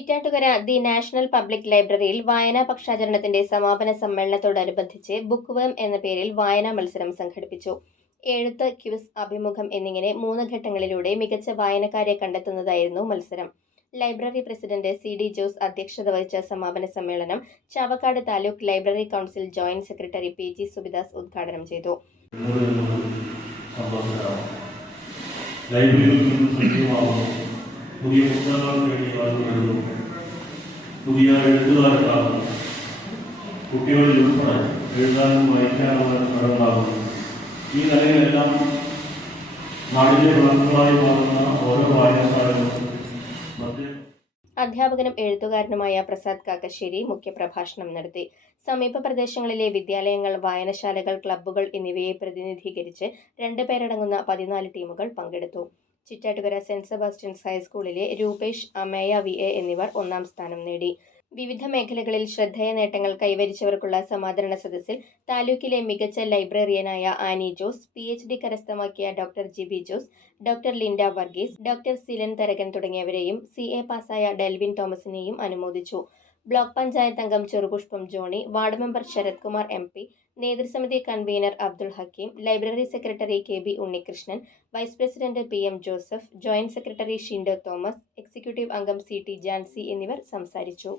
Chittattukara the national public ലൈബ്രറിയിൽ വായനാ പക്ഷാചരണത്തിന്റെ സമാപന സമ്മേളനത്തോടനുബന്ധിച്ച് ബുക്ക് വേം എന്ന പേരിൽ വായനാ മത്സരം സംഘടിപ്പിച്ചു. എഴുത്ത് ക്യൂസ് അഭിമുഖം എന്നിങ്ങനെ മൂന്ന് ഘട്ടങ്ങളിലൂടെ മികച്ച വായനക്കാരെ കണ്ടെത്തുന്നതായിരുന്നു മത്സരം. Library president C D Jose അധ്യക്ഷത വഹിച്ച സമാപന സമ്മേളനം Chavakkad taluk library council joint secretary P G Subidas ഉദ്ഘാടനം ചെയ്തു. പുതിയ പുസ്തകങ്ങൾ പുതിയ എഴുത്തുകാർക്കാകുന്നു കുട്ടികളിൽ ഉൾപ്പെടെ എഴുതാനും വായിക്കാനുള്ള ഈ നിലയിലെല്ലാം നാടിന്റെ വിളക്കുകളായി മാറുന്ന ഓരോ വായനക്കാരും അധ്യാപകനും എഴുത്തുകാരനുമായ പ്രസാദ് കാക്കശ്ശേരി മുഖ്യപ്രഭാഷണം നടത്തി. സമീപ പ്രദേശങ്ങളിലെ വിദ്യാലയങ്ങൾ വായനശാലകൾ ക്ലബ്ബുകൾ എന്നിവയെ പ്രതിനിധീകരിച്ച് രണ്ട് പേരടങ്ങുന്ന പതിനാല് ടീമുകൾ പങ്കെടുത്തു. ചിറ്റാട്ടുകര സെന്റ് സെബാസ്റ്റ്യൻസ് ഹൈസ്കൂളിലെ രൂപേഷ് അമേയ വി. എ. എന്നിവർ ഒന്നാം സ്ഥാനം നേടി. വിവിധ മേഖലകളിൽ ശ്രദ്ധേയ നേട്ടങ്ങൾ കൈവരിച്ചവർക്കുള്ള സമാദരണ സദസ്സിൽ താലൂക്കിലെ മികച്ച ലൈബ്രറിയനായ Annie Jose P H D കരസ്ഥമാക്കിയ doctor G B Jose doctor Linda Varghese doctor Silan Tharakan തുടങ്ങിയവരെയും C A പാസായ ഡെൽവിൻ തോമസിനെയും അനുമോദിച്ചു. ബ്ലോക്ക് പഞ്ചായത്ത് അംഗം Cherupushpam Johny ward member Sarath Kumar M P നേതൃസമിതി convener Abdul Hakkim library secretary K B Unnikrishnan vice president P M Joseph joint secretary Shindo Thomas executive അംഗം C T Jancy എന്നിവർ സംസാരിച്ചു.